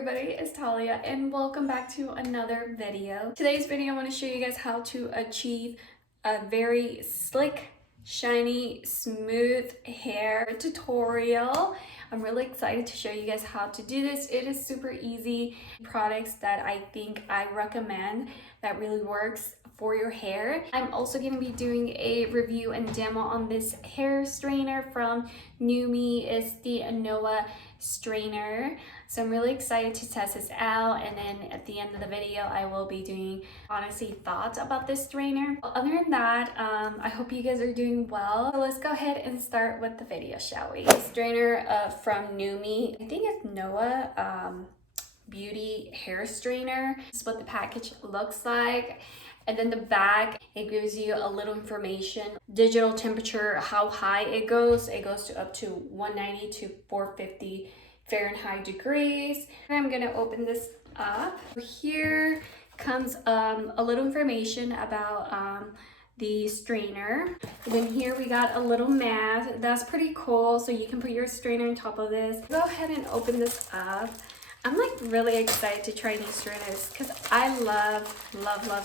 everybody, it's Talia and welcome back to another video. Today's video I want to show you guys how to achieve a very slick, shiny, smooth hair tutorial. I'm really excited to show you guys how to do this. It is super easy. Products that I think I recommend that really works for your hair. I'm also going to be doing a review and demo on this hair strainer from NUME. It's the Noa strainer. So I'm really excited to test this out, and then at the end of the video I will be doing honestly thoughts about this strainer. Other than that, I hope you guys are doing well. So let's go ahead and start with the video, shall we? The strainer from NUME, I think it's Noa Beauty hair strainer. This is what the package looks like. And then the back, it gives you a little information, digital temperature, how high it goes. It goes to up to 190 to 450 Fahrenheit degrees. I'm gonna open this up. Here comes a little information about the strainer. And then here we got a little mat. That's pretty cool. So you can put your strainer on top of this. Go ahead and open this up. I'm like really excited to try these strainers because I love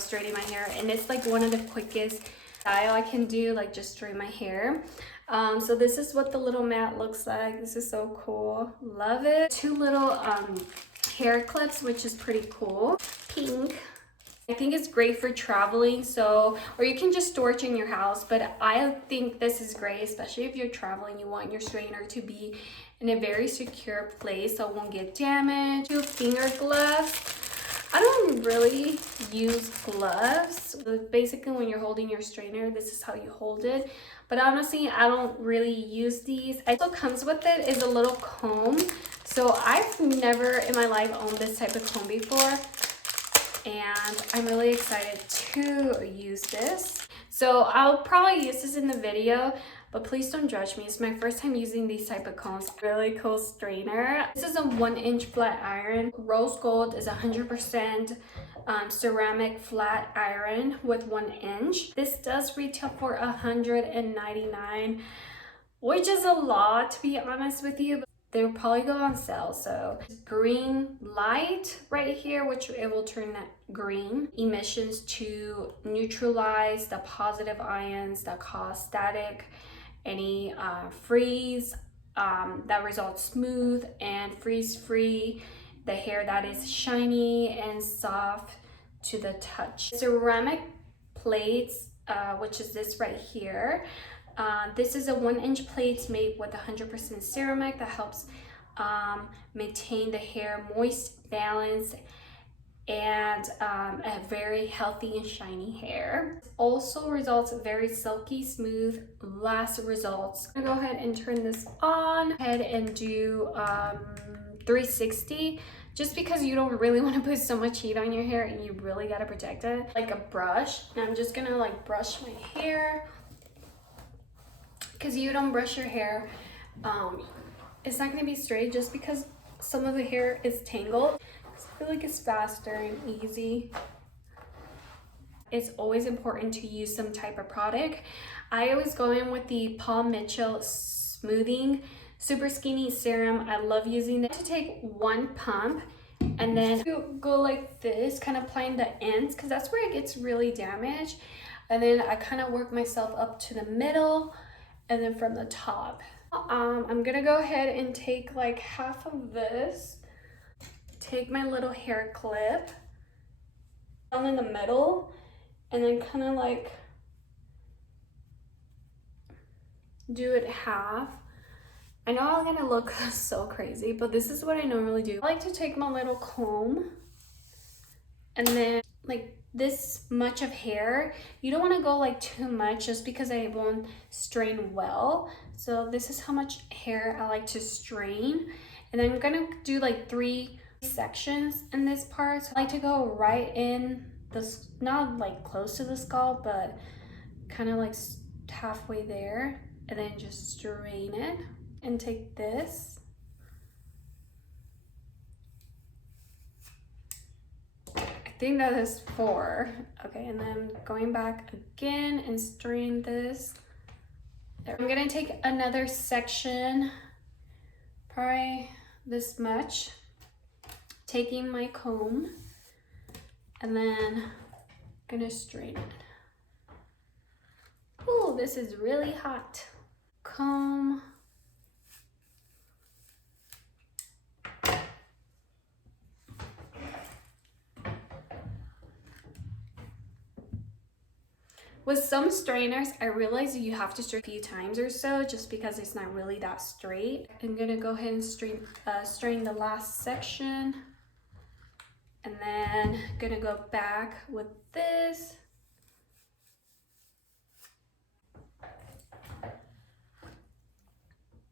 straightening my hair, and it's like one of the quickest style I can do, like just straighten my hair. So this is what the little mat looks like. This is so cool, love it. Two little hair clips, which is pretty cool. Pink. I think it's great for traveling, so, or you can just store it in your house, but I think this is great, especially if you're traveling. You want your strainer to be in a very secure place so it won't get damaged. Two finger gloves. I don't really use gloves. Basically, when you're holding your strainer, this is how you hold it. But honestly, I don't really use these. Also comes with it is a little comb. So I've never in my life owned this type of comb before, and I'm really excited to use this. So I'll probably use this in the video, but please don't judge me. It's my first time using these type of combs. Really cool strainer. This is a 1-inch flat iron. Rose gold is 100% ceramic flat iron with 1 inch. This does retail for $199, which is a lot to be honest with you. They will probably go on sale. So green light right here, which it will turn that green. Emissions to neutralize the positive ions that cause static, any freeze that results smooth and freeze free, the hair that is shiny and soft to the touch. Ceramic plates, which is this right here. This is a 1-inch plate made with 100% ceramic that helps maintain the hair moist, balanced, and a very healthy and shiny hair. Also results very silky, smooth, last results. I'm gonna go ahead and turn this on. Go ahead and do 360, just because you don't really want to put so much heat on your hair and you really gotta protect it. Like a brush, and I'm just gonna like brush my hair. Because you don't brush your hair, it's not gonna be straight just because some of the hair is tangled. I feel like it's faster and easy. It's always important to use some type of product. I always go in with the Paul Mitchell Smoothing Super Skinny Serum. I love using it. To take one pump and then go like this, kind of applying the ends because that's where it gets really damaged. And then I kind of work myself up to the middle and then from the top. I'm gonna go ahead and take like half of this. Take my little hair clip down in the middle and then kind of like do it half. I know I'm gonna look so crazy, but this is what I normally do. I like to take my little comb and then like this much of hair. You don't want to go like too much just because I won't strain well. So this is how much hair I like to strain. And then I'm gonna do like 3 sections in this part. So I like to go right in this, not like close to the scalp, but kind of like halfway there, and then just strain it and take this. I think that is 4. Okay, and then going back again and strain this. There. I'm gonna take another section, probably this much, Taking my comb and then gonna strain it. Oh, this is really hot. Comb. With some strainers, I realize you have to strain a few times or so just because it's not really that straight. I'm gonna go ahead and strain the last section. And then gonna go back with this.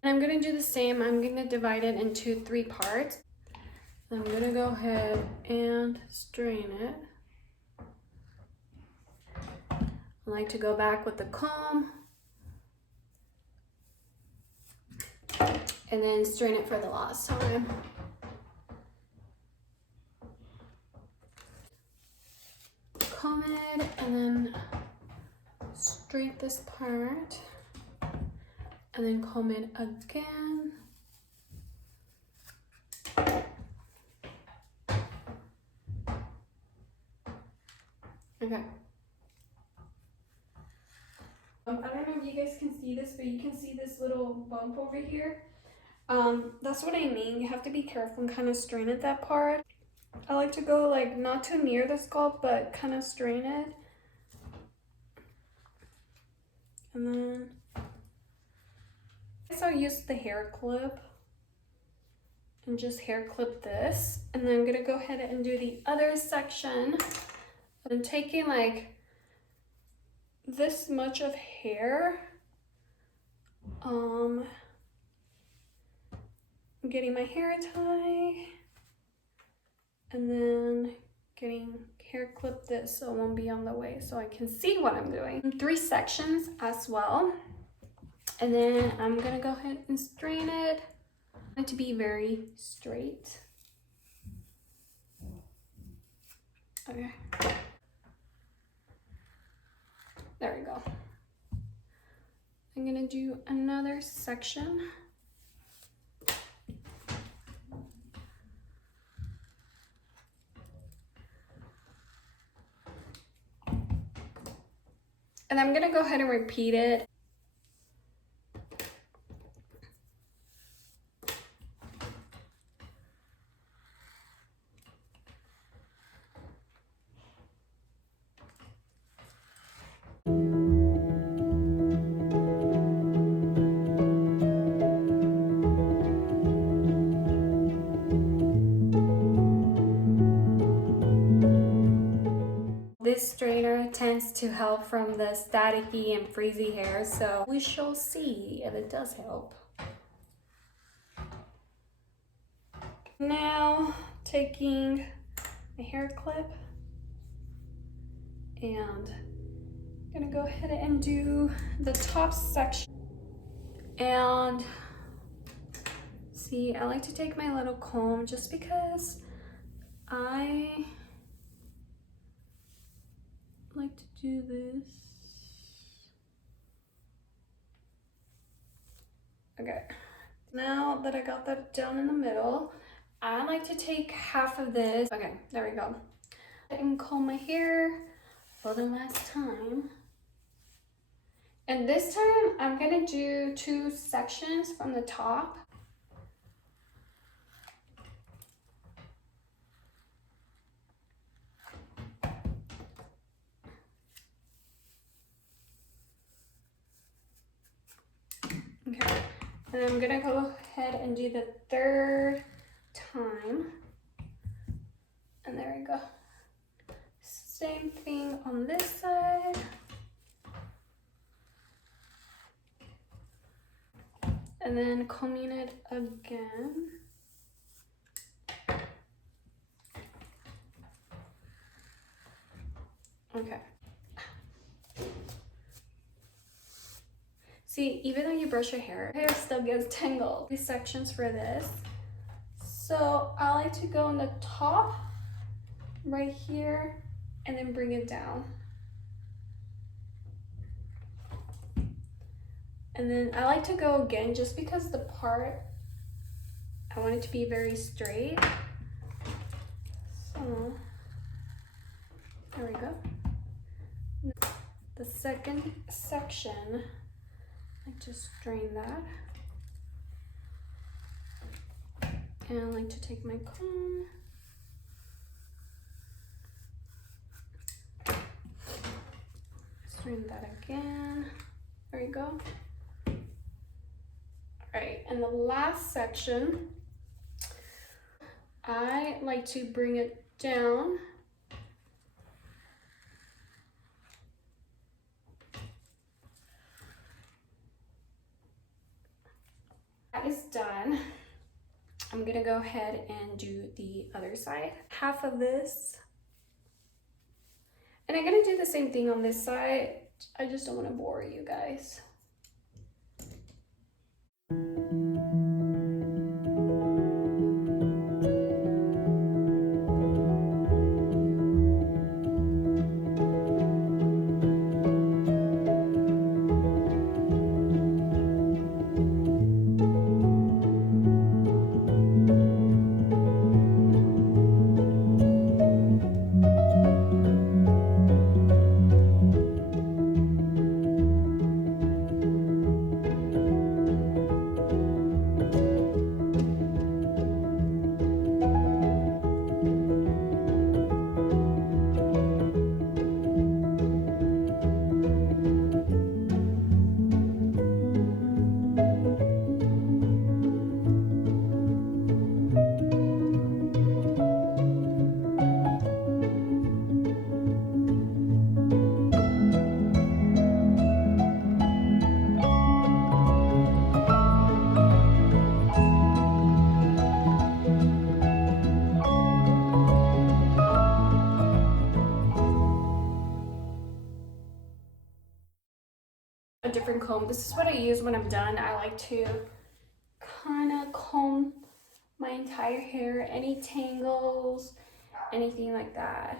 And I'm gonna do the same. I'm gonna divide it into 3 parts. I'm gonna go ahead and strain it. I like to go back with the comb and then strain it for the last time. Comb it and then strain this part and then comb it again. Okay. I don't know if you guys can see this, but you can see this little bump over here. That's what I mean. You have to be careful and kind of strain at that part. I like to go like not too near the scalp, but kind of strain it. And then I guess I'll use the hair clip and just hair clip this. And then I'm gonna go ahead and do the other section. I'm taking like this much of hair. I'm getting my hair tie and then getting hair clip this so it won't be on the way so I can see what I'm doing. 3 sections as well. And then I'm gonna go ahead and strain it. I want it to be very straight. Okay. There we go. I'm gonna do another section. And I'm gonna go ahead and repeat it. This strainer tends to help from the staticky and frizzy hair, so we shall see if it does help. Now, taking a hair clip and I'm gonna go ahead and do the top section. And see, I like to take my little comb just because I like to do this. Okay, now that I got that down in the middle, I like to take half of this. Okay, there we go. I can comb my hair for the last time. And this time I'm gonna do 2 sections from the top. Okay, and I'm gonna go ahead and do the 3rd time. And there we go. Same thing on this side. And then combing it again. Okay. See, even though you brush your hair still gets tangled. These sections for this. So I like to go on the top right here and then bring it down. And then I like to go again just because the part, I want it to be very straight. There we go. The second section, I just drain that. And I like to take my comb. Strain that again. There we go. All right, and the last section, I like to bring it down. That is done. I'm gonna go ahead and do the other side. Half of this. And I'm gonna do the same thing on this side. I just don't wanna bore you guys. A different comb. This is what I use when I'm done. I like to kind of comb my entire hair, any tangles, anything like that.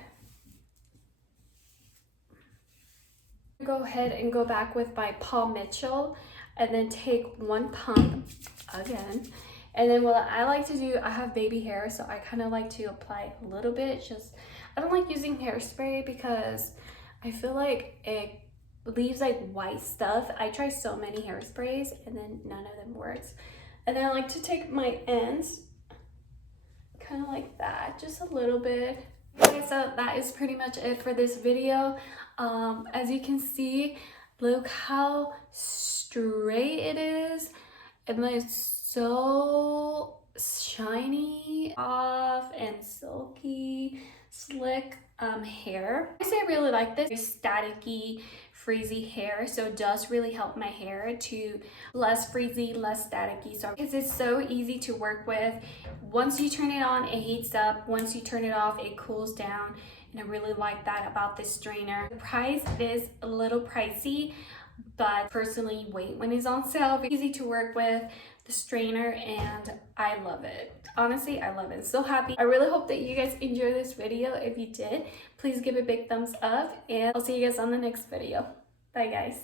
Go ahead and go back with my Paul Mitchell and then take one pump again. And then what I like to do, I have baby hair, so I kind of like to apply a little bit. I don't like using hairspray because I feel like it leaves like white stuff. I try so many hairsprays and then none of them works. And then I like to take my ends kind of like that, just a little bit. Okay, so that is pretty much it for this video. As you can see, look how straight it is, and it's so shiny, off and silky, slick hair. I really like this. It's staticky, frizzy hair, so it does really help my hair to less frizzy, less staticky. So because it's so easy to work with. Once you turn it on, it heats up. Once you turn it off, it cools down. And I really like that about this strainer. The price is a little pricey, but personally wait when it's on sale. It's easy to work with, the strainer, and I love it. Honestly, I love it. So happy. I really hope that you guys enjoyed this video. If you did, please give it a big thumbs up, and I'll see you guys on the next video. Bye guys.